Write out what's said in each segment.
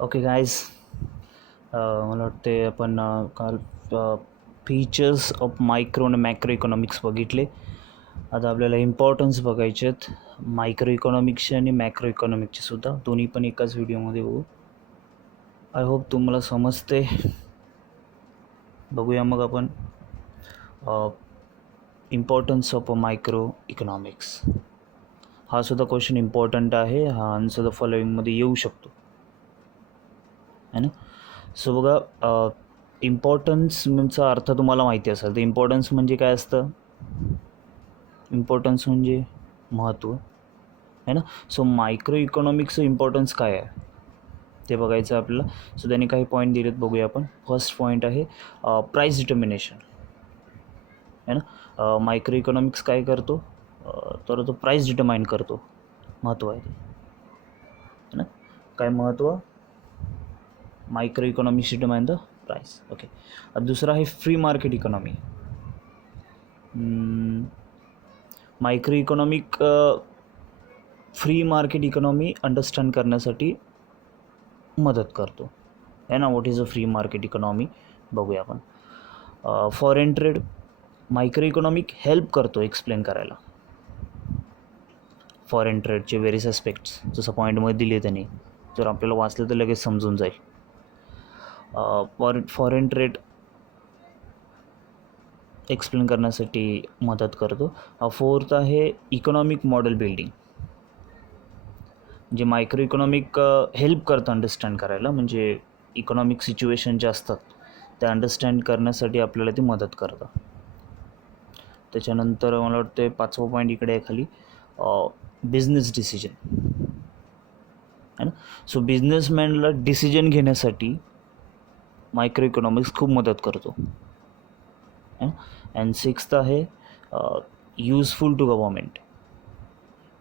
Okay guys, मला वाटते आपण काल फीचर्स ऑफ मायक्रो आणि मॅक्रो इकॉनॉमिक्स बघितले. आता आपल्याला इम्पॉर्टन्स बघायचे आहेत मायक्रो इकॉनॉमिक्सचे आणि मॅक्रो इकॉनॉमिक्सचे सुद्धा, दोन्ही पण एकाच व्हिडिओमध्ये बघू. आय होप तुम्हाला समजते. बघूया मग आपण importance of a micro economics. हा सुद्धा क्वेश्चन इम्पॉर्टंट आहे. हा आन्सर द फॉलोइंगमध्ये येऊ शकतो है ना. सो बघा, इम्पॉर्टन्सचा अर्थ तुम्हाला माहिती असेल तर इम्पॉर्टन्स म्हणजे काय असतं. इम्पॉर्टन्स म्हणजे महत्त्व आहे ना. सो मायक्रो इकॉनॉमिक्सचं इम्पॉर्टन्स काय आहे ते बघायचं आपल्याला. सो त्यांनी काही पॉईंट दिलेत, बघूया आपण. फर्स्ट पॉईंट आहे प्राईस डिटर्मिनेशन आहे ना. मायक्रो इकॉनॉमिक्स काय करतो तर तो प्राईस डिटर्माइन करतो. महत्त्व आहे ते ना. काय महत्त्व? Micro economics determine the price. Okay. दुसरा आहे free market economy. Micro economic free market economy understand करण्यासाठी मदत करतो आहे ना. What is a free market economy बघूया आपण. Foreign trade micro economic help करतो एक्सप्लेन करायला. फॉरेन ट्रेडचे वेरियस ॲस्पेक्ट्स जसं पॉईंटमध्ये दिले त्यांनी, जर आपल्याला वाचलं तर लगेच समजून जाईल. फॉरेन ट्रेड एक्सप्लेन करण्यासाठी मदत करतो. फोर्थ आहे इकॉनॉमिक मॉडेल बिल्डिंग. म्हणजे मायक्रो इकॉनॉमिक हेल्प करतं अंडरस्टँड करायला, म्हणजे इकॉनॉमिक सिच्युएशन जे असतात ते अंडरस्टँड करण्यासाठी आपल्याला ते मदत करतं. त्याच्यानंतर मला वाटतं 5वा पॉईंट इकडे आहे खाली, बिझनेस डिसिजन है ना. सो बिझनेसमॅनला डिसिजन घेण्यासाठी मायक्रो इकॉनॉमिक्स खूप मदत करतो. अँड सिक्स्थ आहे useful to government.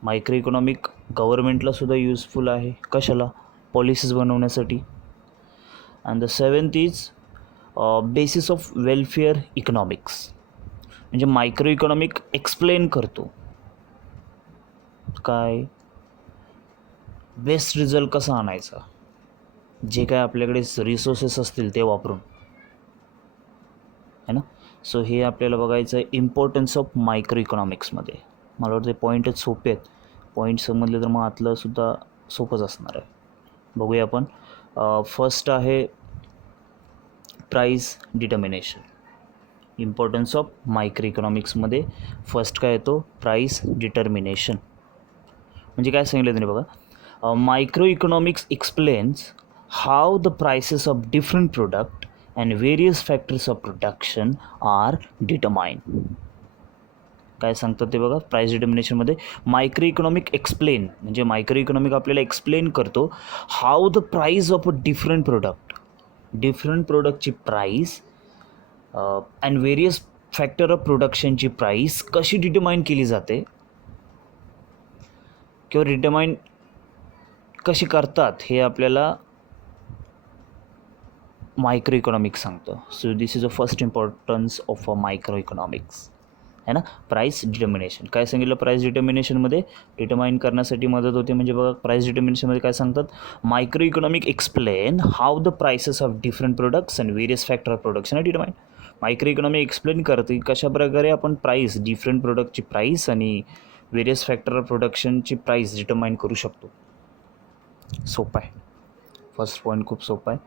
Micro economic गव्हर्मेंटलासुद्धा यूजफुल आहे. कशाला? पॉलिसीज बनवण्यासाठी. And the seventh is basis of welfare economics. म्हणजे मायक्रो इकॉनॉमिक एक्सप्लेन करतो काय, बेस्ट रिझल्ट कसा आणायचा, जे काय आपल्याकडे रिसोर्सेस असतील ते वापरून है ना. सो हे आपल्याला बघायचं आहे इम्पॉर्टन्स ऑफ मायक्रो इकॉनॉमिक्समध्ये. मला वाटतं पॉईंटच सोपे आहेत. पॉईंट समजले तर मग आतलंसुद्धा सोपंच असणार आहे. बघूया आपण. फर्स्ट आहे price determination. Importance of micro इकॉनॉमिक्समध्ये फर्स्ट काय येतो? Price determination. म्हणजे काय सांगितलं त्यांनी बघा, micro economics explains how the prices of different product and various factors of production are determine. काय सांगतात ते बघा. प्राईस डिटर्मिनेशनमध्ये मायक्रो इकॉनॉमिक एक्सप्लेन, म्हणजे मायक्रो इकॉनॉमिक आपल्याला एक्सप्लेन करतो how the price of a different प्रोडक्टची price and various factor of प्रोडक्शनची प्राईस कशी डिटर्माइन केली जाते किंवा डिटर्माइन कशी करतात हे आपल्याला मायक्रो इकॉनॉमिक्स सांगतं. So this is a first importance of a micro economics है ना. प्राईस डिटर्मिनेशन काय सांगितलं? प्राईस डिटर्मिनेशनमध्ये डिटर्माइन करण्यासाठी मदत होते. म्हणजे बघा, प्राईस डिटर्मिनेशनमध्ये काय सांगतात? Micro economic explain how the prices of different products and various factor of production are determine. Micro economy explain करते कशाप्रकारे आपण प्राईस, डिफरंट प्रोडक्टची प्राईस आणि व्हेरियस फॅक्टर ऑफ प्रोडक्शनची प्राईस डिटर्माइन करू शकतो. सोपं आहे. फर्स्ट पॉईंट खूप सोपं आहे,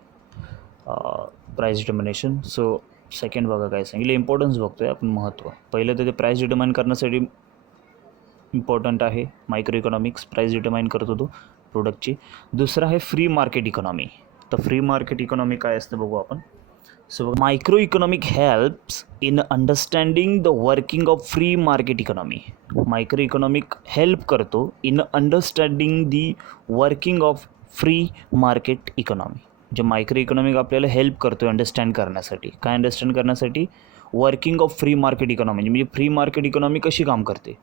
प्राईस डिटर्मिनेशन. सो सेकंड बघा काय सांगितलं, इम्पॉर्टन्स बघतो आहे आपण, महत्त्व. पहिलं तर ते प्राईस डिटर्माइन करण्यासाठी इम्पॉर्टंट आहे मायक्रो इकॉनॉमिक्स. प्राईस डिटर्माइन करतो तो प्रोडक्टची. दुसरं आहे फ्री मार्केट इकॉनॉमी. तर फ्री मार्केट इकॉनॉमी काय असतं बघू आपण. So micro economic helps in understanding the working of free market economy. Micro economic help करतो in understanding the working of free market economy. जे मायक्रो इकॉनॉमिक आपल्याला help करतो understand करण्यासाठी. काय अंडरस्टँड करण्यासाठी? Working of free market economy. म्हणजे free market economy कशी काम करते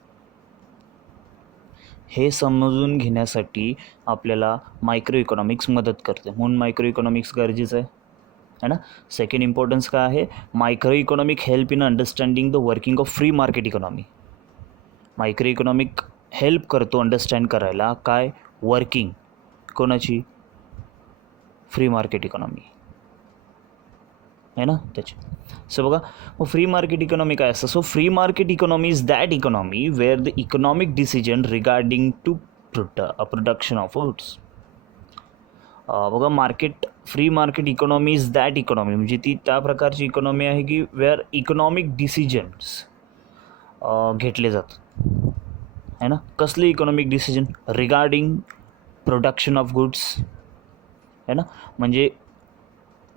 हे समजून घेण्यासाठी आपल्याला मायक्रो इकॉनॉमिक्स मदत करते. म्हणून मायक्रो इकॉनॉमिक्स गरजेचं आहे ना. सेकंड इम्पॉर्टन्स काय आहे? Micro economic help in understanding the working of free market economy. Micro economic help करतो अंडरस्टँड करायला काय? वर्किंग कोणाची? फ्री मार्केट इकॉनॉमी आहे ना त्याची. सो बघा मग फ्री मार्केट इकॉनॉमी काय असतं. So free market economy is that economy where the economic decision regarding to production of goods. बघा free market economy is that economy म्हणजे ती त्या प्रकारची इकॉनॉमी आहे की वेअर इकॉनॉमिक डिसिजन्स घेतले जातात आहे ना. कसले economic decision regarding production of goods आहे ना. म्हणजे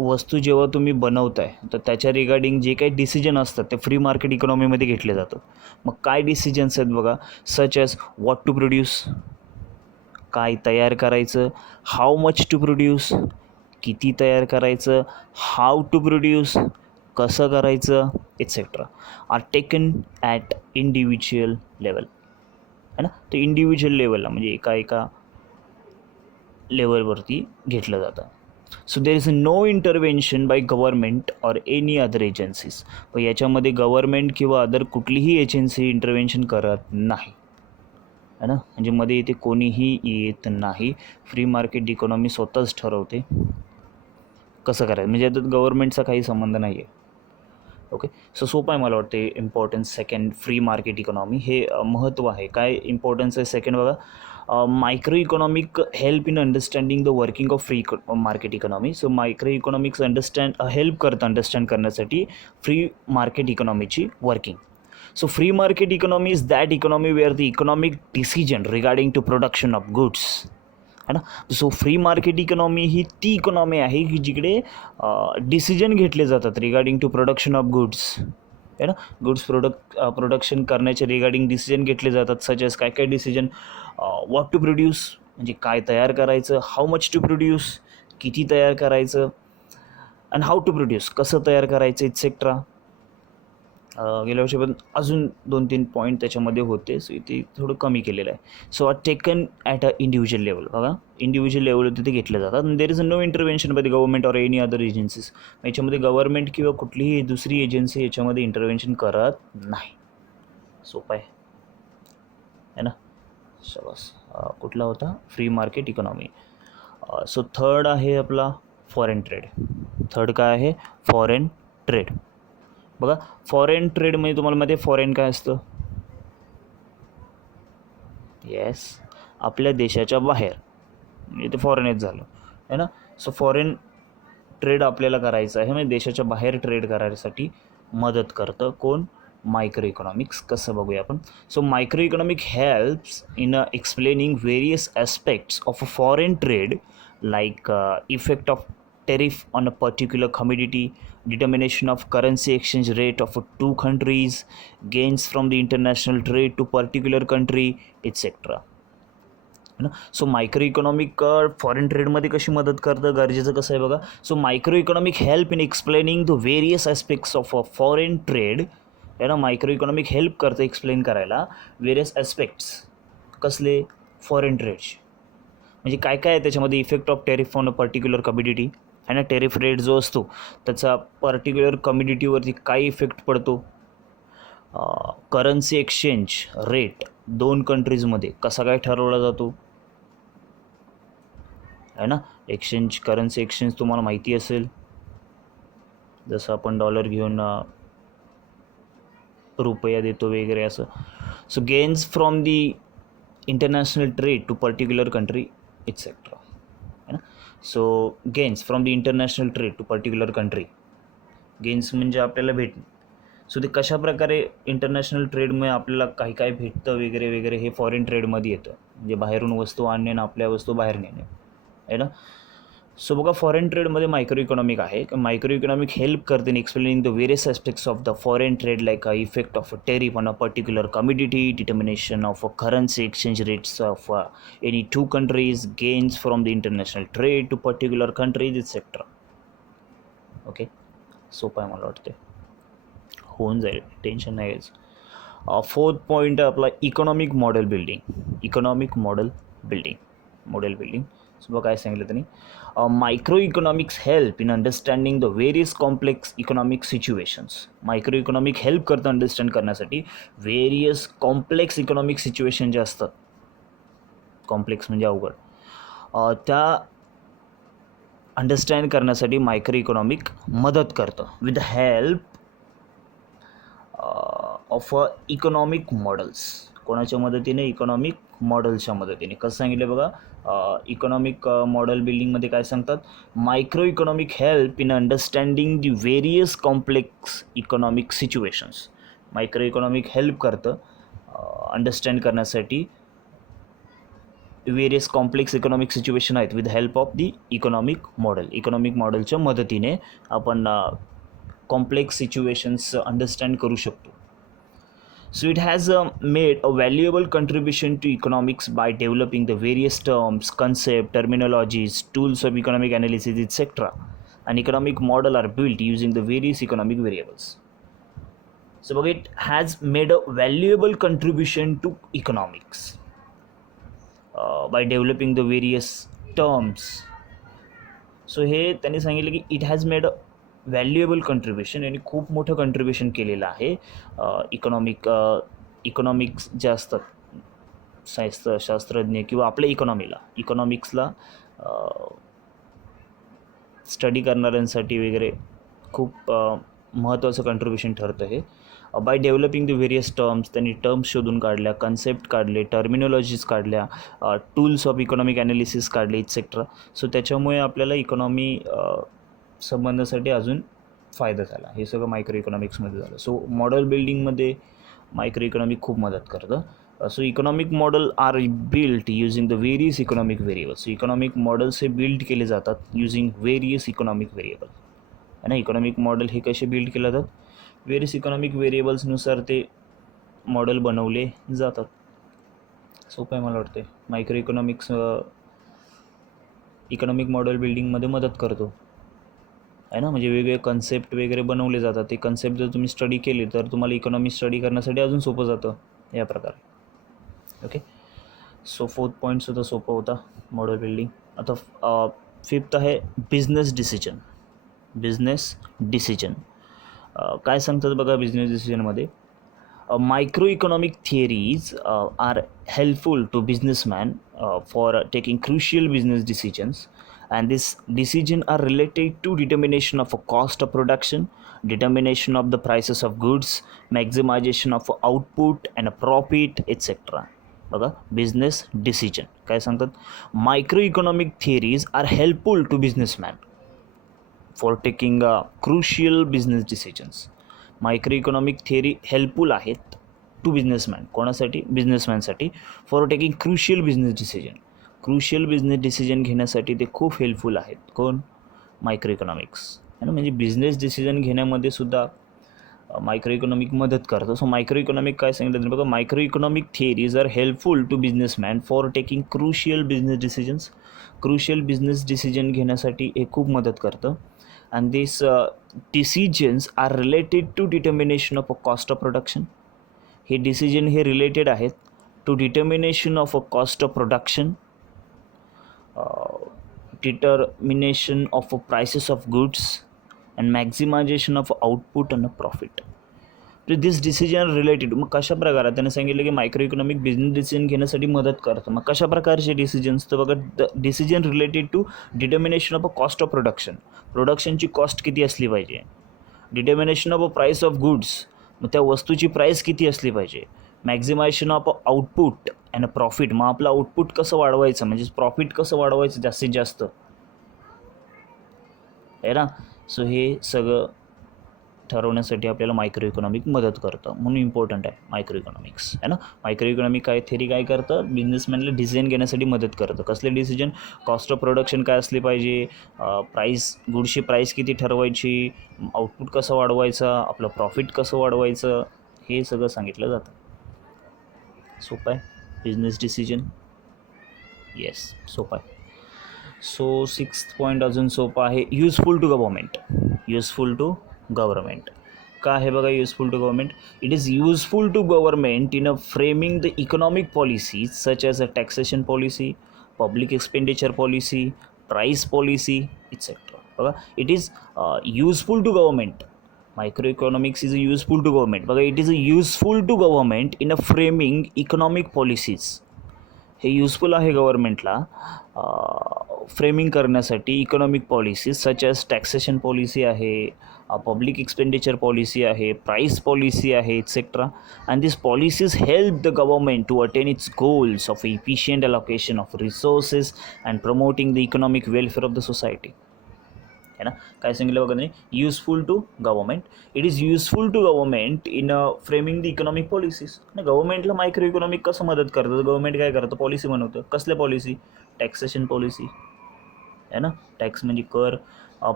वस्तू जेव्हा तुम्ही बनवताय तर त्याच्या रिगार्डिंग जे काही डिसिजन असतात ते फ्री मार्केट इकॉनॉमीमध्ये घेतले जातात. मग काय डिसिजन्स आहेत बघा. Such as what to produce, काय तयार करायचं, हाऊ मच टू प्रोड्यूस, किती तयार करायचं, हाऊ टू प्रोड्यूस, कसं करायचं etcetera are taken at individual level है ना. तर इंडिव्हिज्युअल लेवलला म्हणजे एका लेवलवरती घेतलं जातं. So there is no intervention by government or any other agencies. व याच्यामध्ये गव्हर्मेंट किंवा अदर कुठलीही एजन्सी इंटरव्हेन्शन करत नाही है ना. म्हणजे मध्ये इथे कोणीही येत नाही. फ्री मार्केट इकॉनॉमी स्वतःच ठरवते कसं करायचं. म्हणजे याच्यात गव्हर्मेंटचा काही संबंध नाही आहे. ओके. सो सोपं आहे मला वाटते. Importance second free market economy हे महत्त्व आहे. काय इम्पॉर्टन्स आहे सेकंड बघा. Micro economic help in understanding the working of free market economy. So micro economics help करतं अंडरस्टँड करण्यासाठी फ्री मार्केट इकॉनॉमीची working. So free market economy is that economy where the economic decision regarding to production of goods है ना. So free market economy ही ती economy आहे की जिकडे डिसिजन घेतले जातात regarding to production of goods है ना. गुड्स प्रोडक्शन करण्याचे रिगार्डिंग डिसिजन घेतले जातात. सजेस काय डिसिजन. व्हॉट टू प्रोड्यूस म्हणजे काय तयार करायचं, हाऊ मच टू प्रोड्यूस किती तयार करायचं, अँड हाऊ टू प्रोड्यूस कसं तयार करायचं एक्सेट्रा. गेल्या वर्षी पण अजून 2-3 पॉईंट त्याच्यामध्ये होते. सो इथे थोडं कमी केलेलं आहे. So are taken at a individual level. बघा इंडिव्हिज्युअल लेवल तिथे घेतले जातात. There is no intervention by the government or any other agencies. याच्यामध्ये गव्हर्मेंट किंवा कुठलीही दुसरी एजन्सी याच्यामध्ये इंटरव्हेन्शन करत नाही. सोपं आहे ना. बस कुठला होता free market economy. So third आहे आपला फॉरेन ट्रेड. थर्ड काय आहे फॉरेन ट्रेड. बघा फॉरेन ट्रेडमध्ये तुम्हाला माहिती आहे फॉरेन काय असतं. येस आपल्या देशाच्या बाहेर म्हणजे ते फॉरेनच झालं आहे ना. सो फॉरेन ट्रेड आपल्याला करायचं आहे म्हणजे देशाच्या बाहेर ट्रेड करायसाठी मदत करतं कोण. Micro economics. कसं बघूया आपण. So micro economic helps in explaining various aspects of a foreign trade like effect of tariff on a particular commodity, determination of currency exchange rate of two countries, gains from the international trade to particular country, etc. है ना. So micro economic foreign ट्रेडमध्ये कशी मदत करतं गरजेचं कसं आहे बघा. So micro economic help in explaining the various aspects of a foreign trade है ना. मायक्रो इकॉनॉमिक हेल्प करतं एक्सप्लेन करायला व्हेरियस ॲस्पेक्ट्स कसले फॉरेन ट्रेडचे. म्हणजे काय काय आहे त्याच्यामध्ये. Effect of tariff on a particular commodity है ना. टेरिफ रेट जो असतो त्याचा पर्टिक्युलर कम्युनिटीवरती काय इफेक्ट पडतो. करन्सी एक्सचेंज रेट दोन कंट्रीजमध्ये कसा काय ठरवला जातो है ना. करन्सी एक्सचेंज तुम्हाला माहिती असेल. जसं आपण डॉलर घेऊन रुपया देतो वगैरे असं. So gains from the international trade to particular country etcetera है ना. So gains from the international trade to particular country. Gains म्हणजे आपल्याला भेटणं. सो ते कशाप्रकारे इंटरनॅशनल ट्रेडमुळे आपल्याला काही काय भेटतं वगैरे वगैरे हे फॉरेन ट्रेडमध्ये येतं. म्हणजे बाहेरून वस्तू आणणे आणि आपल्या वस्तू बाहेर नेणे आहे ना. सो बघा फॉरेन ट्रेडमध्ये मायक्रो इकॉनॉमिक आहे. मायक्रो इकॉनॉमिक हेल्प करते in explaining the various aspects of the foreign trade like effect of a tariff on a particular commodity, determination of a currency exchange rates of any two countries, gains from the international trade to particular countries etcetera. Okay सोपं आहे मला वाटते. होऊन जाईल tension नाही घ्यायचं. Fourth point आहे आपला economic model building. Model building. So बघा काय सांगितलं त्यांनी. Micro economics help in understanding the various complex economic situations. Micro economic help करतं अंडरस्टँड करण्यासाठी व्हेरियस कॉम्प्लेक्स इकॉनॉमिक सिच्युएशन जे असतात. कॉम्प्लेक्स म्हणजे अवघड. त्या अंडरस्टँड करण्यासाठी मायक्रो इकॉनॉमिक मदत करतं with the help of economic models. कोणाच्या मदतीने? इकॉनॉमिक मॉडेल्सच्या मदतीने. कसं सांगितलं बघा, इकॉनॉमिक मॉडेल बिल्डिंगमध्ये काय सांगतात? Micro economic help in understanding the various complex economic situations. Micro economic help करतं अंडरस्टँड करण्यासाठी वेरियस कॉम्प्लेक्स इकॉनॉमिक सिच्युएशन आहेत with help of the economic model. Economic मॉडेलच्या मदतीने आपण कॉम्प्लेक्स सिच्युएशन्स अंडरस्टँड करू शकतो. So it has made a valuable contribution to economics by developing the various terms, concepts, terminologies, tools of economic analysis, etc. An economic model are built using the various economic variables. So it has made a valuable contribution to economics by developing the various terms. So हे त्यांनी सांगितलं की it has made a valuable contribution, आणि खूप मोठं contribution केलेलं आहे economics जे असतात शास्त्रज्ञ किंवा आपल्या इकॉनॉमिक्सला स्टडी करणाऱ्यांसाठी वगैरे खूप महत्त्वाचं कंट्रीब्युशन ठरतं हे. By developing the various terms, त्यांनी टर्म्स शोधून काढल्या, कन्सेप्ट काढले, टर्मिनॉलॉजीज काढल्या, टूल्स ऑफ इकॉनॉमिक ॲनालिसिस काढले इट्सेट्रा. सो त्याच्यामुळे आपल्याला इकॉनॉमी संबंधासाठी अजून फायदा झाला. हे सगळं मायक्रो इकॉनॉमिक्समध्ये झालं. सो मॉडेल बिल्डिंगमध्ये मायक्रो इकॉनॉमिक खूप मदत करतं. So economic model are built using the various economic variables. Economic models हे बिल्ड केले जातात युझिंग व्हेरियस इकॉनॉमिक व्हेरिएबल आहे ना. इकॉनॉमिक मॉडेल हे कसे बिल्ड केले जातात? व्हेरियस इकॉनॉमिक व्हेरिएबल्सनुसार ते मॉडेल बनवले जातात. सोपं आहे मला वाटते. मायक्रो इकॉनॉमिक्स इकॉनॉमिक मॉडेल बिल्डिंगमध्ये मदत करतो आहे ना. म्हणजे वेगवेगळे कन्सेप्ट वगैरे बनवले जातात. ते कन्सेप्ट जर तुम्ही स्टडी केले तर तुम्हाला इकॉनॉमी स्टडी करण्यासाठी अजून सोपं जातं या प्रकारे. ओके. सो 4th पॉईंटसुद्धा सोपं होता मॉडेल बिल्डिंग. आता 5th आहे बिझनेस डिसिजन. बिझनेस डिसिजन काय सांगतात बघा बिझनेस डिसिजनमध्ये? Micro economic theories are helpful to businessman for taking crucial business decisions, and this decision are related to determination of a cost of production, determination of the prices of goods, maximization of output and a profit, etc. बघा business decision काय सांगतात? Micro economic theories are helpful to businessman for taking crucial business decisions. Micro economic theory helpful आहेत to businessman. कोणासाठी? बिझनेसमॅनसाठी. For taking crucial business decision. Crucial business decision घेण्यासाठी ते खूप helpful आहेत. कोण? मायक्रो इकॉनॉमिक्स आहे ना. म्हणजे बिझनेस डिसिजन घेण्यामध्ये सुद्धा मायक्रो इकॉनॉमिक मदत करतं. सो मायक्रो इकॉनॉमिक काय सांगितलं बघा? Micro economic theories are helpful to businessman for taking crucial business decisions. Crucial business decision घेण्यासाठी हे खूप मदत करतं. And this decisions are related to determination of a cost of production. हे डिसिजन हे रिलेटेड आहेत to determination of a cost of production, determination of prices of goods and maximization of output and profit. तो दिस decision related. मग कशा प्रकारात त्याने सांगितलं की मायक्रो इकॉनॉमिक बिझनेस डिसिजन घेण्यासाठी मदत करतं. मग कशा प्रकारचे डिसिजन्स? तर बघा decision related to determination of a cost of production. प्रोडक्शनची कॉस्ट किती असली पाहिजे. Determination of a price of goods. मग त्या वस्तूची प्राईस किती असली पाहिजे. Maximization of output and profit. मग आपलं आउटपुट कसं वाढवायचं, म्हणजे प्रॉफिट कसं वाढवायचं जास्तीत जास्त आहे ना. सो हे सगळं ठरवण्यासाठी आपल्याला मायक्रो इकॉनॉमिक मदत करतं. म्हणून इम्पॉर्टंट आहे मायक्रो इकॉनॉमिक्स आहे ना. मायक्रो इकॉनॉमिक काय थिअरी काय करतं? बिझनेसमॅनला डिसिजन घेण्यासाठी मदत करतं. कसले डिसिजन? कॉस्ट ऑफ प्रोडक्शन काय असली पाहिजे, प्राईस, गुडची प्राईस किती ठरवायची, आउटपुट कसं वाढवायचं, आपलं प्रॉफिट कसं वाढवायचं, हे सगळं सांगितलं जातं. सोपं आहे बिझनेस डिसिजन. येस सोपं आहे. सो 6th पॉईंट अजून सोपं आहे. Useful to government. Useful to government का आहे बघा? Useful to government. It is useful to government in a framing the economic policies such as a taxation policy, public expenditure policy, price policy etcetera. बघा it is useful to government. Micro economics is useful to government. बघा it is useful to government in a framing economic policies. हे useful आहे गव्हर्मेंटला framing करण्यासाठी economic policies such as taxation policy आहे, public expenditure policy आहे, price policy आहे, etcetera. And this policies help the government to attain its goals of efficient allocation of resources and promoting the economic welfare of the society. है ना, काय सांगितलं बघा नाही, useful to government. It is useful to government in framing the economic policies. आणि गव्हर्मेंटला micro economic कसं मदत करतं, गव्हर्मेंट काय करतं, पॉलिसी बनवतं. कसल्या पॉलिसी, टॅक्सेशन पॉलिसी आहे ना, टॅक्स म्हणजे कर.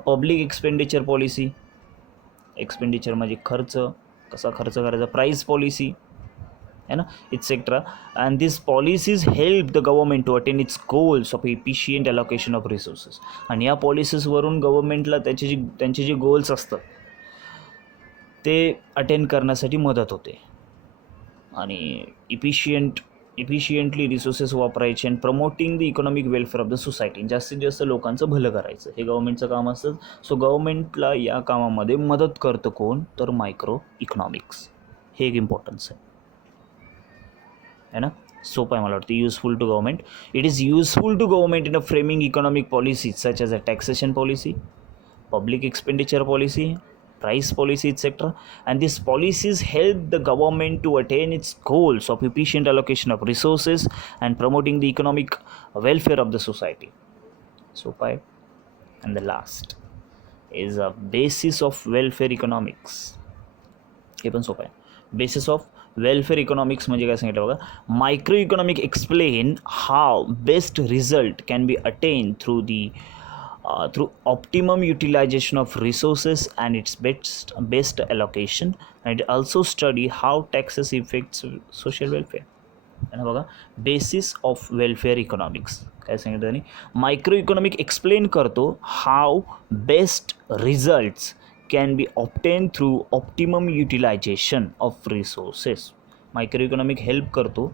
पब्लिक एक्सपेंडिचर पॉलिसी, एक्सपेंडिचर म्हणजे खर्च, कसा खर्च करायचा. प्राईस पॉलिसी है ना, etcetera. And this policies help the government to attain its goals of efficient allocation of resources. आणि या पॉलिसीजवरून गव्हर्मेंटला त्यांचे जे गोल्स असतात ते अटेन करण्यासाठी मदत होते. आणि इफिशियंटली रिसोर्सेस वापरायचे आणि promoting the economic welfare of the society. जास्तीत जास्त लोकांचं भलं करायचं हे गव्हर्मेंटचं काम असतं. सो गव्हर्मेंटला या कामामध्ये मदत करतं कोण, तर मायक्रो इकॉनॉमिक्स. हे एक इम्पॉर्टन्स आहे ना, सोपं आहे मला वाटतं. Useful to government, it is useful to government in a framing economic policies such as a taxation policy, public expenditure policy, price policy, etc. And these policies help the government to attain its goals of efficient allocation of resources and promoting the economic welfare of the society. So, and the last is a basis of welfare economics. हे पण सोपं आहे. Basis of welfare economics म्हणजे काय सांगितलं बघा, micro economic explain how best result can be attain through optimum utilization of resources and its best allocation. And it also study how taxes affects social welfare. आणि बघा, basis of welfare economics काय सांगितलं त्यांनी, micro economic explain करतो how best results can be obtain through optimum utilization of resources. Micro economic help करतो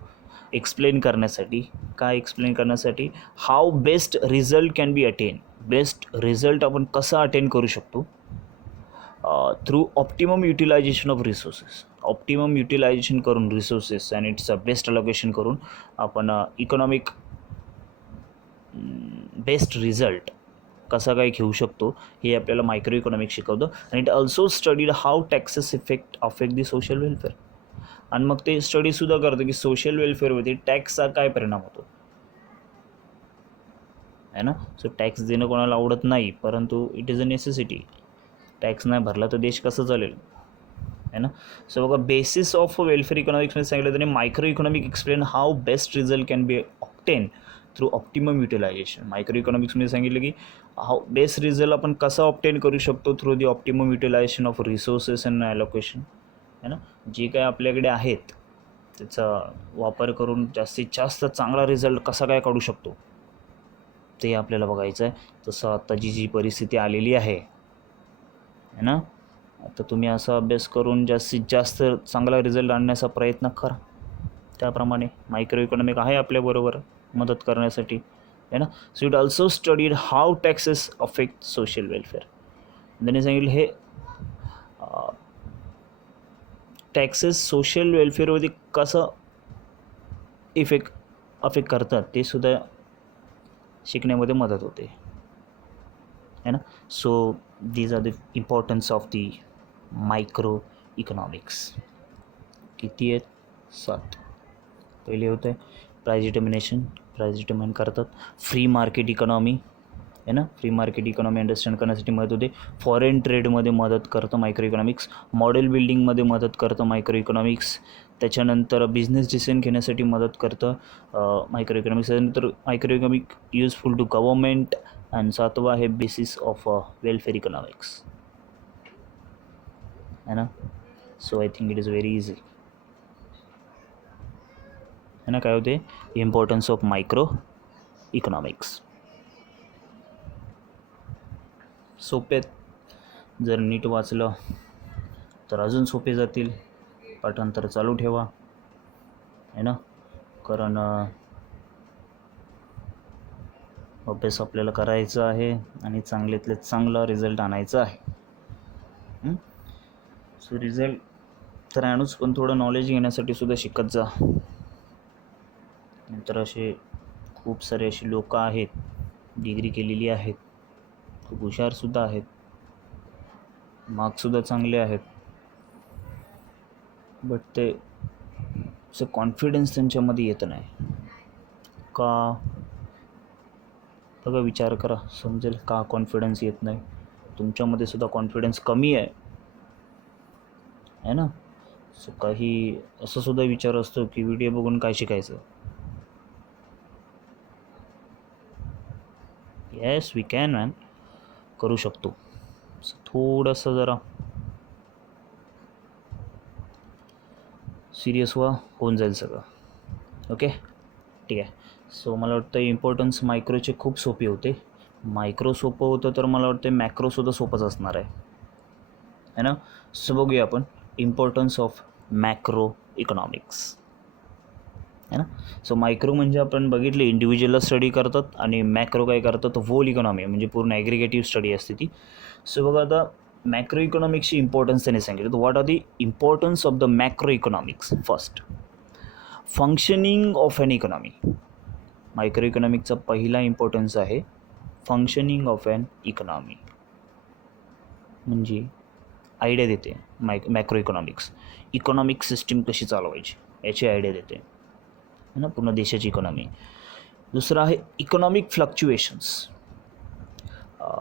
explain करण्यासाठी. काय explain करण्यासाठी, how best result can be attain, best result आपण कसा अटेन करू शकतो through optimum utilization of resources. Optimum utilization करून resources आणि इट्स बेस्ट अलोकेशन करून आपण इकॉनॉमिक बेस्ट रिझल्ट कसा काय घेऊ शकतो हे आपल्याला मायक्रो इकॉनॉमिक्स शिकवतं. आणि it also studied how taxes affect the social welfare. आणि मग ते स्टडीसुद्धा करतं की सोशल वेलफेअरवरती टॅक्सचा काय परिणाम होतो है ना. सो टॅक्स देणं कोणाला आवडत नाही, परंतु it is a necessity. Tax नाही भरला तर देश कसं चालेल है ना. सो बघा, बेसिस ऑफ वेलफेअर इकॉनॉमिक्समध्ये सांगितलं त्याने micro economic explain how best result can be obtain through optimum utilization. Micro इकॉनॉमिक्समध्ये सांगितलं की हाऊ बेस्ट रिझल्ट आपण कसा ऑप्टेन करू शकतो through the optimum utilization of resources and allocation है ना. जे काय आपल्याकडे आहेत त्याचा वापर करून जास्तीत जास्त चांगला रिझल्ट कसा काय काढू शकतो ते आपल्याला बघायचं आहे. तसं आत्ताची जी परिस्थिती आलेली आहे ना, आता तुम्ही असा अभ्यास करून जास्तीत जास्त चांगला रिझल्ट आणण्याचा प्रयत्न करा. त्याप्रमाणे मायक्रो इकॉनॉमिक आहे आपल्याबरोबर मदत करण्यासाठी है ना. So it also studied how taxes affect social welfare. त्यांनी सांगितलं हे टॅक्सेस सोशल वेलफेअरवरती कसं अफेक्ट करतात ते सुद्धा शिकण्यामध्ये मदत होते है ना. So these are the importance of the micro economics. किती आहेत, 7. पहिले होते प्राईस डिटर्मिन करतात. फ्री मार्केट इकॉनॉमी है ना, फ्री मार्केट इकॉनॉमी अंडरस्टँड करण्यासाठी मदत होते. फॉरेन ट्रेडमध्ये मदत करतं मायक्रो इकॉनॉमिक्स. मॉडेल बिल्डिंगमध्ये मदत करतं मायक्रो इकॉनॉमिक्स. त्याच्यानंतर बिझनेस डिसिजन घेण्यासाठी मदत करतं मायक्रो इकॉनॉमिक्स. त्यानंतर micro economic useful to government. आणि 7वा आहे बेसिस ऑफ वेलफेअर इकॉनॉमिक्स है ना. So I think it is very easy है ना. काय होते, इम्पॉर्टन्स ऑफ मायक्रो इकॉनॉमिक्स. सोपे जर नीट वाचलं तर अजून सोपे जातील. पाठांतर चालू ठेवा है ना, कारण अभ्यास आपल्याला करायचा आहे आणि चांगल्यातले चांगला रिझल्ट आणायचा आहे. सो रिझल्ट तर आणूच, पण थोडं नॉलेज घेण्यासाठी सुद्धा शिकत जा. नंतर असे खूप सारे अशी लोक आहेत डिग्री केलेली आहेत, खूप हुशारसुद्धा आहेत, मार्क्ससुद्धा चांगले आहेत, बट ते कॉन्फिडन्स त्यांच्यामध्ये येत नाही का? बघा, विचार करा, समजेल का कॉन्फिडन्स येत नाही. तुमच्यामध्ये सुद्धा कॉन्फिडन्स कमी आहे ना. सो काही असं सुद्धा विचार असतो की व्हिडिओ बघून काय शिकायचं. येस वी कॅन मॅन, करू शकतो. थोडंसं जरा सिरियस होऊन जाईल सगळं. ओके, ठीक आहे. सो मला वाटतं इम्पॉर्टन्स मायक्रोचे खूप सोपे होते. मायक्रो सोपं होतं तर मला वाटतं मॅक्रोसुद्धा सोपंच असणार आहे ना. सो बघूया आपण इम्पॉर्टन्स ऑफ मॅक्रो इकॉनॉमिक्स आहे ना. सो मायक्रो म्हणजे आपण बघितले इंडिव्हिज्युअलला स्टडी करतात आणि मॅक्रो काय करतात, होल इकॉनॉमी म्हणजे पूर्ण ॲग्रिगेटिव्ह स्टडी असते ती. सो बघा, आता मॅक्रो इकॉनॉमिक्सची इम्पॉर्टन्स त्यांनी सांगितलं. तर what are the importance of the macro economics? First, functioning of an economy. Micro इकॉनॉमिक्सचा पहिला इम्पॉर्टन्स आहे फंक्शनिंग ऑफ ॲन इकॉनॉमी. म्हणजे आयडिया देते मॅक्रो इकॉनॉमिक्स, इकॉनॉमिक सिस्टीम कशी चालवायची याची आयडिया देते है ना, पूर्ण देशाची इकॉनॉमी. दुसरं आहे इकॉनॉमिक फ्लक्च्युएशन्स.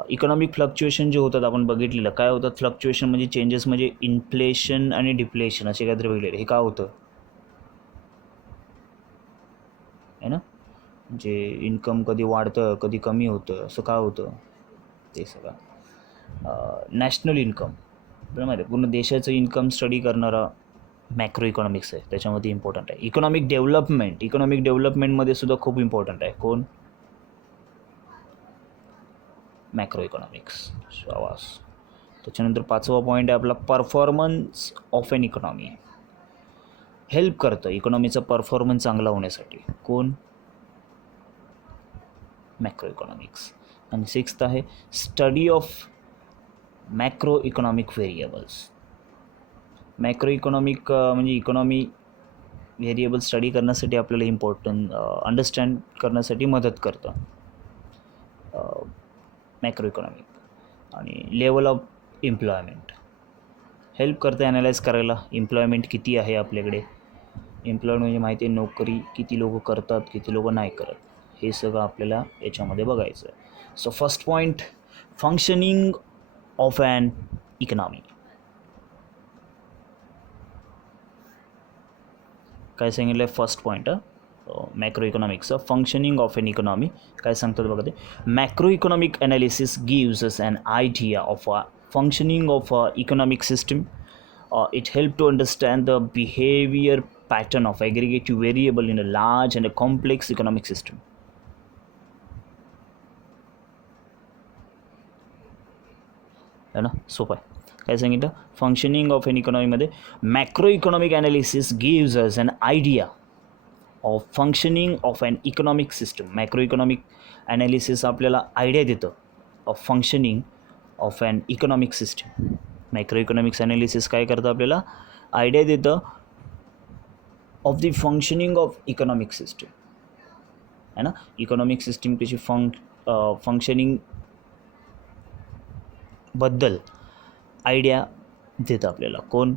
इकॉनॉमिक फ्लक्च्युएशन जे होतात आपण बघितलेलं, काय होतात फ्लक्च्युएशन म्हणजे चेंजेस, म्हणजे इन्फ्लेशन आणि डिप्लेशन असे काहीतरी बघितलेले. हे का होतं आहे ना, म्हणजे इन्कम कधी वाढतं कधी कमी होतं, असं का होतं ते सगळं. नॅशनल इन्कम बरोबर आहे, पूर्ण देशाचं इन्कम स्टडी करणारा मॅक्रो इकॉनॉमिक्स आहे, त्याच्यामध्ये इम्पॉर्टंट आहे. इकॉनॉमिक डेव्हलपमेंटमध्ये सुद्धा खूप इम्पॉर्टंट आहे. कोण? Macro economics. आवाज. त्याच्यानंतर 5वा पॉईंट आहे आपला performance of an economy. Help करतं इकॉनॉमीचा परफॉर्मन्स चांगला होण्यासाठी. कोण? Macro economics. आणि 6th आहे study of macro economic variables. Macro economic म्हणजे इकॉनॉमी व्हेरिएबल स्टडी करण्यासाठी आपल्याला इम्पॉर्टंट अंडरस्टँड करण्यासाठी मदत करतं मॅक्रो इकॉनॉमिक. आणि लेवल ऑफ एम्प्लॉयमेंट हेल्प करतं ॲनालाइज करायला, एम्प्लॉयमेंट किती आहे आपल्याकडे. एम्प्लॉयमेंट म्हणजे माहिती आहे नोकरी किती लोक करतात किती लोक नाही करत, हे सगळं आपल्याला याच्यामध्ये बघायचं आहे. So first point, functioning of an economy. काय सांगितलं आहे फर्स्ट पॉईंट मॅक्रो इकॉनॉमिक्सचं, फंक्शनिंग ऑफ एन इकॉनॉमी. काय सांगतात बघा ते, macro economic analysis gives us an idea of a functioning of a economic system. It help to understand the behaviour pattern of aggregative variable in a large and a complex economic system. है ना, सोपं आहे. काय सांगितलं, functioning of an इकॉनॉमीमध्ये macro economic analysis gives us an idea of functioning of an economic system. Macro economic analysis आपल्याला idea देतं of functioning of an economic system. Macro economics analysis काय करतं, आपल्याला आयडिया देतं of the functioning of economic system है ना. Economic system कशी functioning बद्दल आयडिया देतं आपल्याला. कोण?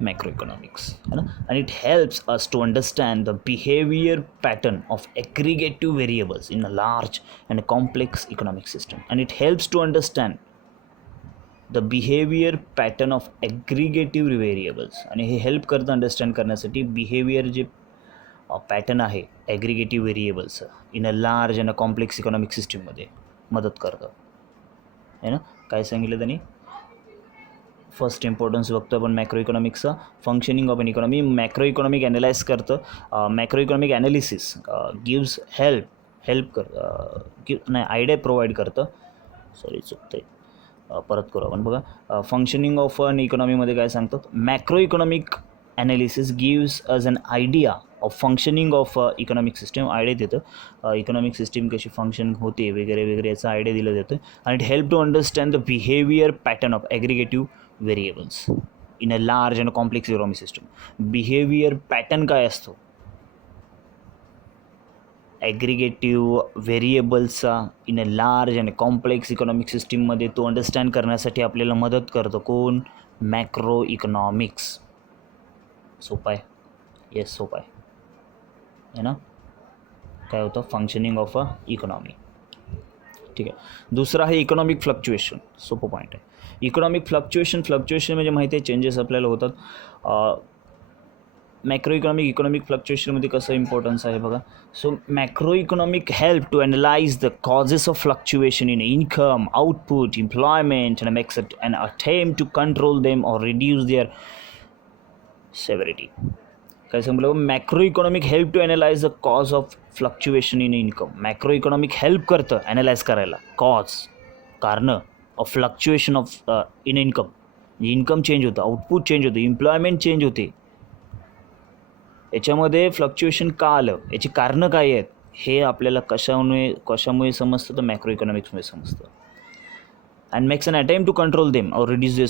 मॅक्रो इकॉनॉमिक्स है ना. आणि it helps us to understand the behaviour pattern of aggregative variables in a large and complex economic system. आणि it helps to understand the behaviour pattern of aggregative variables. आणि हे help करतं understand करण्यासाठी behaviour जे pattern आहे aggregative व्हेरिएबल्सचं in a large and a complex economic सिस्टीममध्ये मदत करतं है ना. काय सांगितलं त्यांनी, फर्स्ट इम्पॉर्टन्स बघतो आपण मॅक्रो इकॉनॉमिक्सचा, functioning of an economy. Macro economic analyse करतं, macro economic analysis gives help नाही आयडिया प्रोव्हाइड करतं. सॉरी चुकतं आहे, परत करू आपण. बघा, फंक्शनिंग ऑफ एन इकॉनॉमीमध्ये काय सांगतात, macro economic analysis gives us an idea of functioning of economic system. Idea देतं इकॉनॉमिक सिस्टीम कशी फंक्शन होते वगैरे वगैरे याचा आयडिया दिलं जातं. आणि it help to understand the behaviour pattern of aggregative variables in a large and complex economic system. Behaviour pattern काय असतो ॲग्रिगेटिव्ह व्हेरिएबल्सचा in a large and complex economic सिस्टीममध्ये तो अंडरस्टँड करण्यासाठी आपल्याला मदत करतो. कोण? Macro economics. सोपं आहे. येस, सोपं आहे ना. काय होतं? Functioning of a economy. ठीक आहे. दुसरा आहे इकॉनॉमिक फ्लक्च्युएशन. सोपं पॉईंट आहे. इकॉनॉमिक फ्लक्च्युएशन म्हणजे माहिती आहे चेंजेस आपल्याला होतात. मॅक्रो इकॉनॉमिक फ्लक्च्युएशनमध्ये कसं इम्पॉर्टन्स आहे बघा. So macro economic help to analyse the causes of fluctuation in income, output, employment and makes an attempt to control them or reduce their severity. काय सांगू? Macro economic help to analyse the cause of fluctuation in income. Macro economic help करतं analyse करायला cause, कारणं of fluctuation of in income. Income change होतं, output change होतं, employment change होते. याच्यामध्ये fluctuation का आलं, याची कारणं काय आहेत, हे आपल्याला कशामुळे समजतं? तर मॅक्रो इकॉनॉमिक्समुळे समजतं. And makes an attempt to control them or reduce their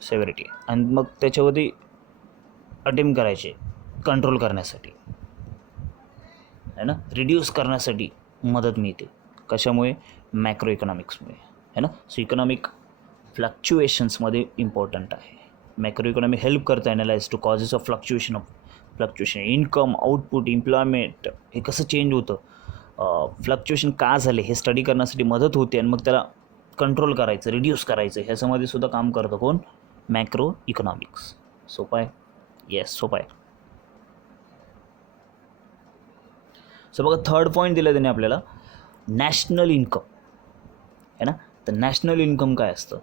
severity. आणि मग त्याच्यामध्ये अटेम्प्ट करायचे कंट्रोल करण्यासाठी, है ना, रिड्यूस करण्यासाठी मदत मिळते. कशामुळे? मॅक्रो इकॉनॉमिक्समुळे, है ना. सो इकॉनॉमिक फ्लक्च्युएशन्समध्ये इम्पॉर्टंट आहे. मॅक्रो इकॉनॉमी हेल्प करतं analyse to causes of fluctuation income, output, employment, हे कसं चेंज होतं, फ्लक्च्युएशन का झाले हे स्टडी करण्यासाठी मदत होते. आणि मग त्याला कंट्रोल करायचं, रिड्यूस करायचं, ह्याच्यामध्ये सुद्धा काम करतं कोण? Macro economics. सोपं आहे. येस, सोपं आहे. सो बघा, थर्ड पॉईंट दिलं त्याने आपल्याला, नॅशनल इन्कम, है ना. तर नॅशनल इन्कम काय असतं?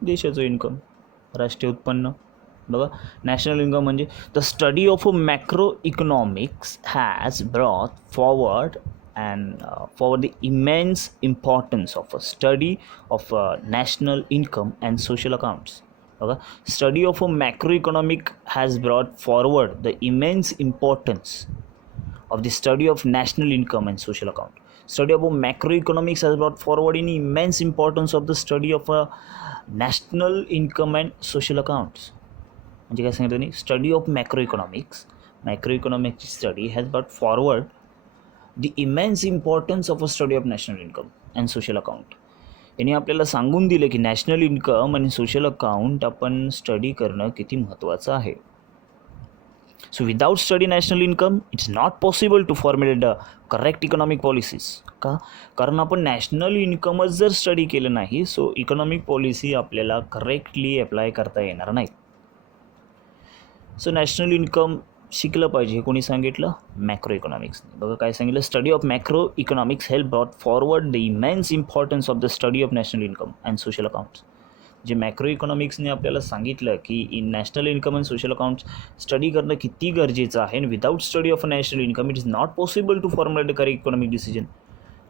देशाचं इन्कम, राष्ट्रीय उत्पन्न. बघा, नॅशनल इन्कम म्हणजे the study of a macro economics has brought forward the immense importance of a study of national income and social accounts. बघा, study of a macro economic has brought forward the immense importance of the study of national income and social account. Study of macroeconomics has brought forward in immense importance of the study of a national income and social accounts. म्हणजे काय सांगितलं नाही? Study of मॅक्रोइकॉनॉमिक्सची study has brought forward the immense importance of a study of national income and social account. यांनी आपल्याला सांगून दिलं की नॅशनल इन्कम आणि सोशल अकाउंट आपण स्टडी करणं किती महत्त्वाचं आहे. So without study national income, it's not possible to formulate the correct economic policies. का? कारण आपण नॅशनल इन्कमच जर स्टडी केलं नाही, सो इकॉनॉमिक पॉलिसी आपल्याला करेक्टली अप्लाय करता येणार नाही. सो नॅशनल इन्कम शिकलं पाहिजे. हे कोणी सांगितलं? मॅक्रो इकॉनॉमिक्सने. बघा काय सांगितलं, study of macro economics help brought forward the immense importance of the study of national income and social accounts. जे मॅक्रो इकॉनॉमिक्सने आपल्याला सांगितलं की in national income and social accounts study करणं किती गरजेचं आहे. आणि without study of national income it is not possible to formulate the correct economic decision.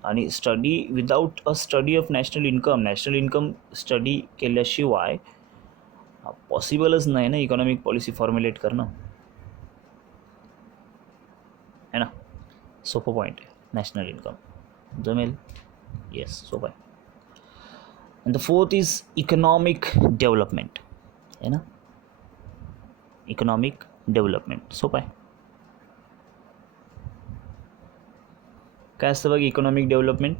आणि without a study of national income study केल्याशिवाय पॉसिबलच नाही ना इकॉनॉमिक पॉलिसी फॉर्म्युलेट करणं, है ना. सोपं पॉईंट आहे. नॅशनल इन्कम जमेल. येस, सोपं आहे. And the fourth is economic development, है ना. इकॉनॉमिक डेव्हलपमेंट सोपं आहे. काय असतं बघ economic development?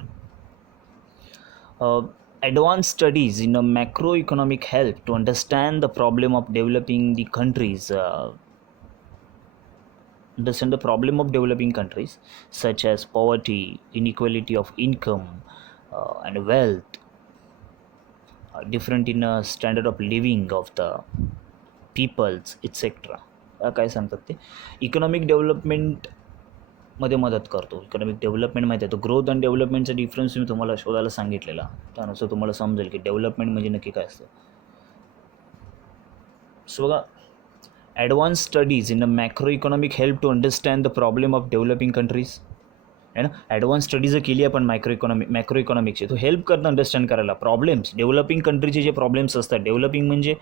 advanced studies in a macroeconomic help to understand the problem of developing countries such as poverty, inequality of income and wealth, different in a standard of living of the peoples, etc. काय सांगतात ते? Economic डेव्हलपमेंटमध्ये मदत करतो. Economic development माहिती आहे, तो growth आणि डेव्हलपमेंटचा difference मी तुम्हाला शोधायला सांगितलेला. त्यानुसार तुम्हाला समजेल की डेव्हलपमेंट म्हणजे नक्की काय असतं. सो बघा, advance studies in a macro economic help to understand the problem of developing countries, है ना. ॲडव्हान्स स्टडी जर केली आपण मॅक्रो इकॉनॉमिक्सची, तो हेल्प करतं अंडरस्टँड करायला प्रॉब्लेम्स, डेव्हलपिंग कंट्रीचे जे प्रॉब्लेम्स असतात. डेव्हलपिंग म्हणजे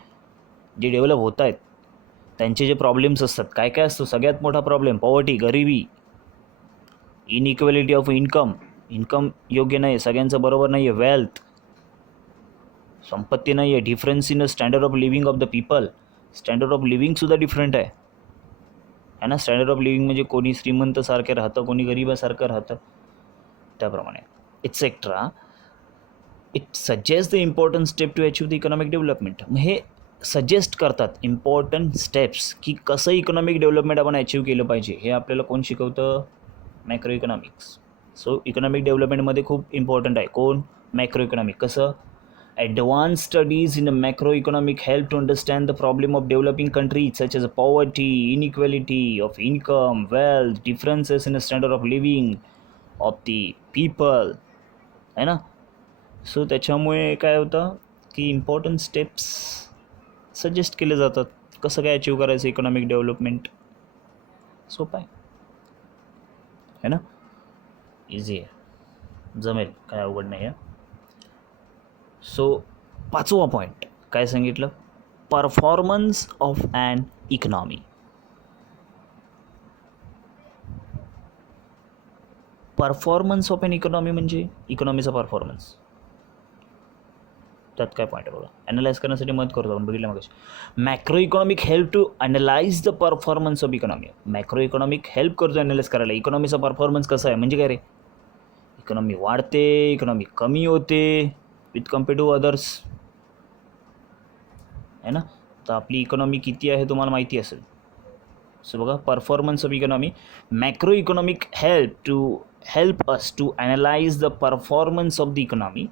जे डेव्हलप होत आहेत त्यांचे जे प्रॉब्लेम्स असतात. काय काय असतो? सगळ्यात मोठा प्रॉब्लेम पॉवर्टी, गरिबी, इनइक्वॅलिटी ऑफ इन्कम योग्य नाही, सगळ्यांचं बरोबर नाही आहे, वेल्थ, संपत्ती नाही आहे, difference in the standard of living of the people, standard of लिव्हिंगसुद्धा डिफरंट आहे आहे ना. स्टँडर्ड ऑफ लिव्हिंग म्हणजे कोणी श्रीमंतसारखे राहतं, कोणी गरिबासारखं राहतं, त्याप्रमाणे etcetera. It suggest the important step to achieve the economic development. मग हे सजेस्ट करतात इम्पॉर्टंट स्टेप्स की कसं इकॉनॉमिक डेव्हलपमेंट आपण अचीव केलं पाहिजे. हे आपल्याला कोण शिकवतं? Macro economics. सो इकॉनॉमिक डेव्हलपमेंटमध्ये खूप इम्पॉर्टंट आहे कोण? Macro economic. कसं? Advanced studies in the macroeconomic help to understand the problem of developing countries such as poverty, inequality of income, wealth, differences in the standard of living of the people, है ना. So त्याच्यामुळे काय होतं की important steps suggest केले जातात. कसं काय अचीव करायचं इकॉनॉमिक डेव्हलपमेंट. सोपं आहे ना, इझी आहे, जमेल, काय अवघड नाही आहे. सो 5वा पॉईंट काय सांगितलं? Performance of an economy. Performance of an economy म्हणजे इकॉनॉमीचा परफॉर्मन्स. त्यात काय पॉईंट आहे बघा, ॲनालाइज करण्यासाठी मदत करतो आपण, बघितलं मग. Macro economic help to analyse the performance of economy. Macro economic help करतो ॲनालाइज करायला इकॉनॉमीचा परफॉर्मन्स कसा आहे. म्हणजे काय रे, इकॉनॉमी वाढते, इकॉनॉमी कमी होते विथ कम्पेअर टू अदर्स, आहे ना. तर आपली इकॉनॉमी किती आहे तुम्हाला माहिती असेल. सो बघा, performance of economy. Macro economic help us to analyse the performance of the economy.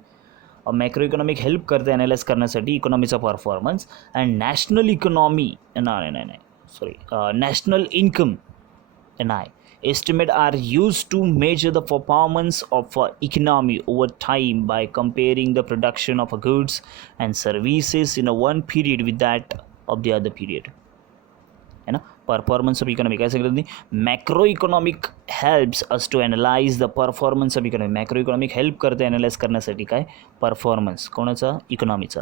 Macro economic help करते ॲनालाइज करण्यासाठी इकॉनॉमीचा performance. And national economy national income NI estimate are used to measure the performance of a economy over time by comparing the production of goods and services in a one period with that of the other period, है ना. Performance of economy काय सांगितलं तुम्ही? Macro economic helps us to analyse the performance of economy. Macro economic help करते analyse करण्यासाठी काय? Performance कोणाचा? इकॉनॉमीचा.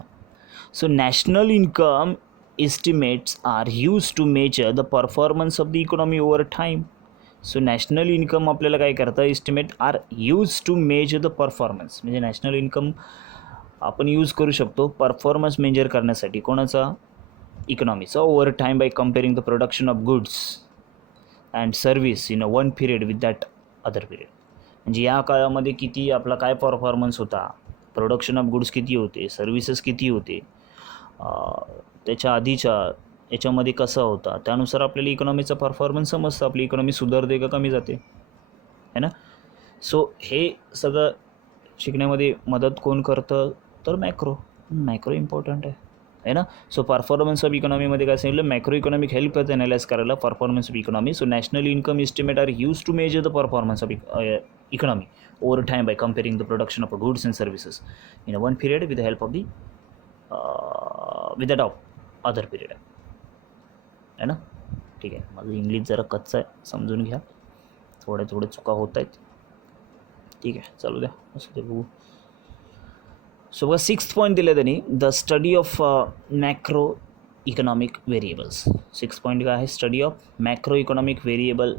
So national income estimates are use to measure the performance of the economy over time. So national income आपल्याला काय करतं? Estimate are use to measure the performance. म्हणजे national income आपण यूज करू शकतो परफॉर्मन्स मेजर करण्यासाठी. कोणाचा? इकॉनॉमीचा. Over time by comparing the production of goods and service in a one period with that other period. म्हणजे या काळामध्ये किती आपला काय परफॉर्मन्स होता, प्रोडक्शन ऑफ गुड्स किती होते, सर्व्हिसेस किती होते, त्याच्या आधीच्या याच्यामध्ये कसा होता, त्यानुसार आपल्याला इकॉनॉमीचा परफॉर्मन्स समजतं. आपली इकॉनॉमी सुधारते का कमी जाते, है ना. सो हे सगळं शिकण्यामध्ये मदत कोण करतं? तर मॅक्रो इम्पॉर्टंट आहे ना. सो परफॉर्मन्स ऑफ इकॉनॉमीमध्ये काय सांगितलं? मॅक्रो इकॉनॉमिक हेल्प करते ॲनालाइज करायला performance of economy. So national income estimate are use to measure the performance of economy over time by comparing the production of goods and services in a one period with the help of with that of other period, आहे ना. ठीक आहे, माझं English जरा कच्चं आहे, समजून घ्या. थोडे चुका होत आहेत. ठीक आहे, चालू द्या, असं ते बघू. सो बघा, 6th पॉईंट दिलं त्यांनी, the study of macro economic variables. 6th point काय आहे? Study of macro economic variable.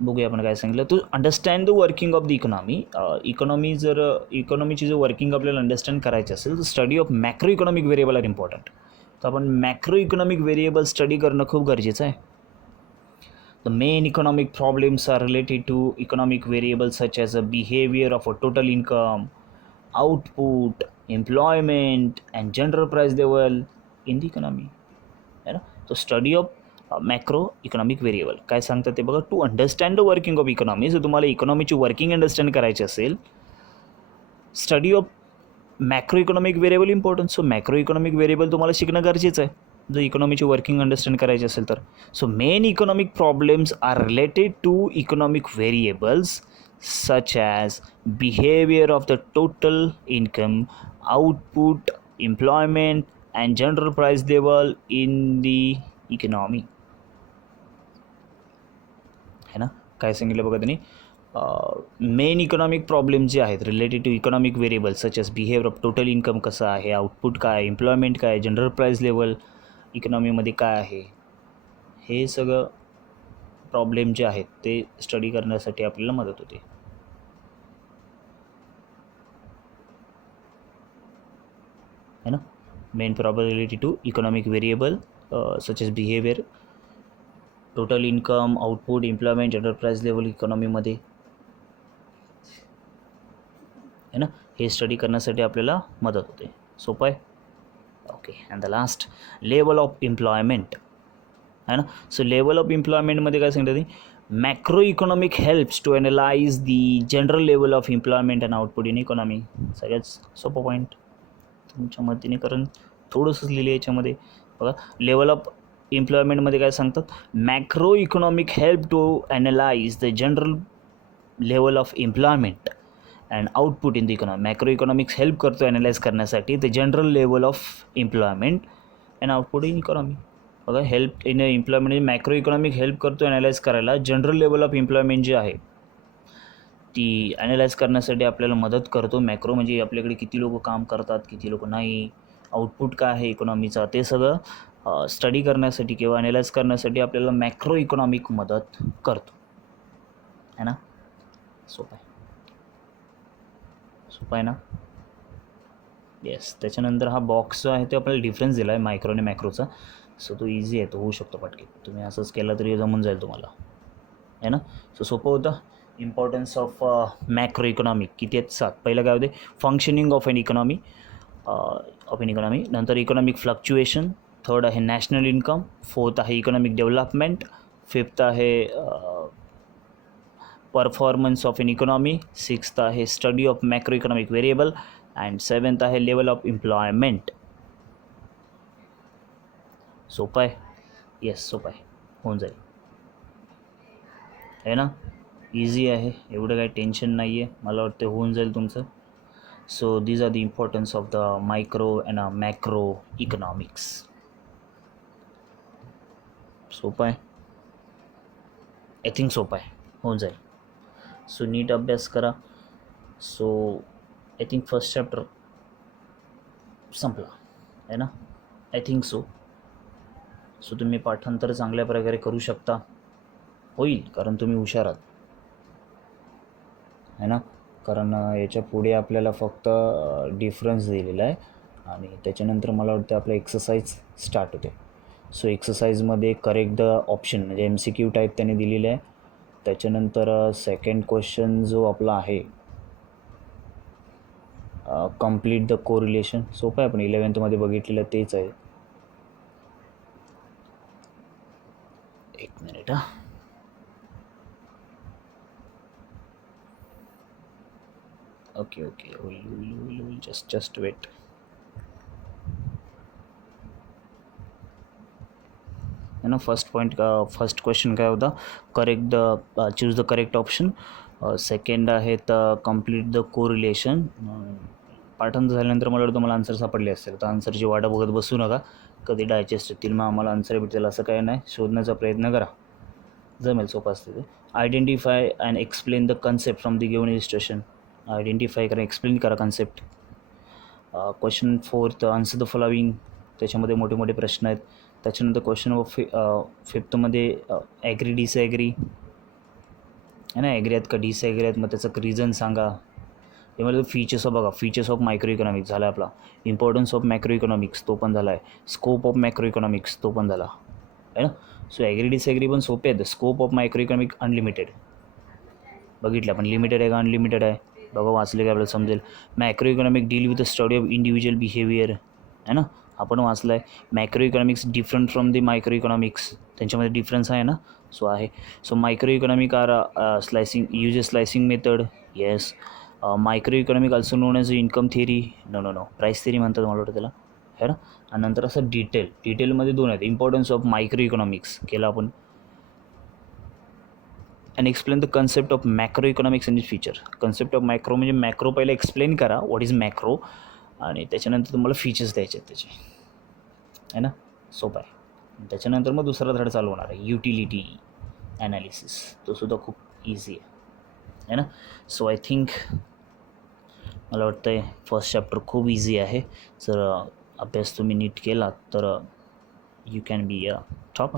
बघूया आपण काय सांगितलं. To understand the working of the economy. इकॉनॉमीची जो वर्किंग आपल्याला अंडरस्टँड करायची असेल तर study of macro economic variable are important. तर आपण मॅक्रो इकॉनॉमिक व्हेरिएबल स्टडी करणं खूप गरजेचं आहे. The main economic problems are related to economic variables such as the behavior of a total income, output, employment, and general price level in the economy. है ना. तो study of macro economic variable काय सांगतात ते बघा. To understand the working of economy. जर तुम्हाला इकॉनॉमीची वर्किंग अंडरस्टँड करायची असेल, study of macro economic variable important. So macro economic variable तुम्हाला शिकणं गरजेचं आहे जर इकॉनॉमीची वर्किंग अंडरस्टँड करायची असेल तर. So main economic problems are related to economic variables such as behaviour of the total income, output, employment and general price level in the economy, है ना. काय सांगितलं बघा त्यांनी? मेन इकॉनॉमिक प्रॉब्लेम जे आहेत related to economic variables such as behaviour of total income कसं आहे, आउटपुट काय, एम्प्लॉयमेंट काय, जनरल प्राईस लेवल इकॉनॉमीमध्ये काय आहे, हे सगळं प्रॉब्लेम जे आहेत ते स्टडी करण्यासाठी आपल्याला मदत होते, है ना. Main problem related to economic variable such as behaviour, total income, output, employment, enterprise level इकॉनॉमीमध्ये है ना, हे स्टडी करण्यासाठी आपल्याला मदत होते. सोपं आहे. Okay. And the last level of employment है ना. सो लेवल ऑफ एम्प्लॉयमेंटमध्ये काय सांगतात, macro economic helps to analyse the general level of employment and output in economy. सगळ्यात सोपं पॉईंट तुमच्या मतीने, कारण थोडंसंच लिहिले याच्यामध्ये. बघा, लेवल ऑफ एम्प्लॉयमेंटमध्ये काय सांगतात, macro economic help to analyse the general level of employment and output in the economy. Macro economics help करतो ॲनालाइज करण्यासाठी the general level of employment and output in economy. बघा, help in employment, macro economic help करतो analyse करायला general level of employment जी आहे ती analyse करण्यासाठी आपल्याला मदत करतो. मॅक्रो म्हणजे आपल्याकडे किती लोक काम करतात, किती लोक नाही, आउटपुट काय आहे इकॉनॉमीचा, ते सगळं स्टडी करण्यासाठी किंवा ॲनालाइज करण्यासाठी आपल्याला मॅक्रो इकॉनॉमिक मदत करतो, है ना. सोपं आहे, सोपं आहे ना. येस. त्याच्यानंतर हा बॉक्स जो आहे ते आपल्याला डिफरन्स दिला आहे मायक्रो आणि मॅक्रोचा. सो तो इझी आहे, तो होऊ शकतो पटके. तुम्ही असंच केला तरी जमून जाईल तुम्हाला, है ना. सो सोपं होतं. इम्पॉर्टन्स ऑफ मॅक्रो इकॉनॉमिक किती आहेत? 7. पहिलं काय होते, फंक्शनिंग ऑफ एन इकॉनॉमी, नंतर इकॉनॉमिक फ्लक्च्युएशन, थर्ड आहे नॅशनल इन्कम, फोर्थ आहे इकॉनॉमिक डेव्हलपमेंट, फिफ्थ आहे performance of an economy, sixth आहे study of macro economic variable, and seventh आहे लेवल ऑफ एम्प्लॉयमेंट. सोपं आहे. येस, सोपं आहे, होऊन जाईल, आहे ना. इझी आहे, एवढं काही टेन्शन नाही आहे, मला वाटतं होऊन जाईल तुमचं. So these are the importance of the micro and macro economics. सोपं आहे, आय थिंक सोपं आहे, होऊन जाईल. सो नीट अभ्यास करा. So I think first chapter संपला, आहे ना. I think so. सो तुम्ही पाठांतर चांगल्या प्रकारे करू शकता, होईल, कारण तुम्ही हुशार आहात, है ना. कारण याच्या पुढे आपल्याला फक्त डिफरन्स दिलेला आहे आणि त्याच्यानंतर मला वाटतं आपलं एक्सरसाइज स्टार्ट होते. सो एक्सरसाइजमध्ये करेक्ट द ऑप्शन म्हणजे MCQ टाईप त्याने दिलेलं आहे. त्याच्यानंतर सेकंड क्वेश्चन जो आपला आहे कंप्लीट द कोरिलेशन, सोपं आहे, आपण 11th बघितलेलं तेच आहे. एक मिनिट हा. ओके, होईल, जस्ट वेट. है ना. फर्स्ट क्वेश्चन काय होता, correct the choose the correct option. Second आहे तर कम्प्लीट द कोरिलेशन. पाठांतर झाल्यानंतर मला वाटतं मला आन्सर सापडले असेल, तर आन्सरची वाटा बघत बसू नका, कधी डायजेस्ट होतील मग आम्हाला आन्सर भेटेल असं काय नाही, शोधण्याचा प्रयत्न करा, जमेल, सोपं असते ते. Identify and explain the concept from the given illustration. Identify करा, एक्सप्लेन करा concept. Question 4 answer the following, त्याच्यामध्ये मोठे मोठे प्रश्न आहेत. त्याच्यानंतर क्वेश्चन ऑफ 5मध्ये ॲग्री डिसॲग्री, है ना. ॲग्री आहेत का डिसॲग्री आहेत, मग त्याचं रिझन सांगा. त्यामध्ये फीचर्स बघा, फीचर्स ऑफ मायक्रो इकॉनॉमिक्स झाला आपला, इम्पॉर्टन्स ऑफ मॅक्रो इकॉनॉमिक्स तो पण झाला आहे, स्कोप ऑफ मॅक्रो इकॉनॉमिक्स तो पण झाला, आहे ना. सो ॲग्री डिसॲग्री पण सोपे आहेत. Scope of micro economic unlimited बघितलं आपण, लिमिटेड आहे का अनलिमिटेड आहे बघा, वाचले का आपल्याला समजेल. Macro economic deal with the study of individual behaviour, आहे ना, आपण वाचलं आहे. Macro economics different from the micro economics, त्यांच्यामध्ये डिफरन्स आहे ना. सो आहे. So micro economic are slicing, use slicing method, yes. Micro economic also known as income theory, no price theory म्हणतात मला वाटतं त्याला, है ना. आणि नंतर असं डिटेलमध्ये 2 आहेत. इम्पॉर्टन्स ऑफ मायक्रो इकॉनॉमिक्स केला आपण, and explain the concept of macro economics and its feature. Concept of macro म्हणजे मॅक्रो पहिला एक्सप्लेन करा, व्हॉट इज मॅक्रो, आणि त्याच्यानंतर तुम्हाला फीचर्स द्यायचे आहेत त्याचे, है ना. सोपं आहे. त्याच्यानंतर मग दुसरा धडा चालू होणार आहे, युटिलिटी ॲनालिसिस, तो सुद्धा खूप इझी आहे ना. सो आय थिंक मला वाटतं आहे फर्स्ट चॅप्टर खूप इझी आहे. जर अभ्यास तुम्ही नीट केला तर you can be a top,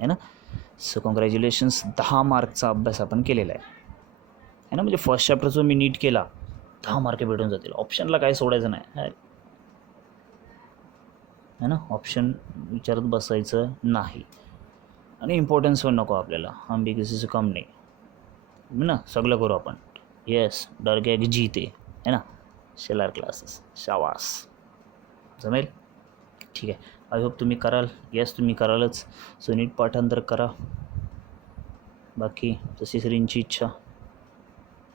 है ना. सो कॉंग्रॅच्युलेशन्स, 10 मार्कचा अभ्यास आपण केलेला आहे ना. म्हणजे फर्स्ट चॅप्टर जो मी नीट केला 10 मार्क भेटून जातील, ऑप्शनला काय सोडायचं नाही. है ना. ऑप्शन विचारत बसायचं नाही आणि इम्पॉर्टन्स पण नको आपल्याला. हम भी किसी से कम नाही ना. सगळं करू आपण. येस, डर गया की जीते, है ना. शेलार क्लासेस, शाबास. जमेल. ठीक आहे. आय होप तुम्ही कराल. येस, तुम्ही करालच. सो नीट पाठांतर करा. बाकी जशी श्रींची इच्छा,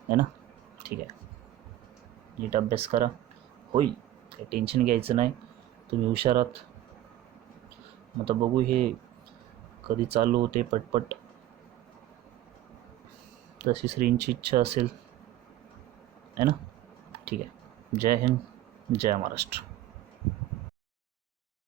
है ना. ठीक आहे. नीट अभ्यास करा. होईल, काही टेन्शन घ्यायचं नाही. तुम्ही हुशार आहात. मग आता बघू हे कधी चालू होते पटपट. जशी श्रींची इच्छा असेल, है ना. ठीक आहे. जय हिंद, जय महाराष्ट्र.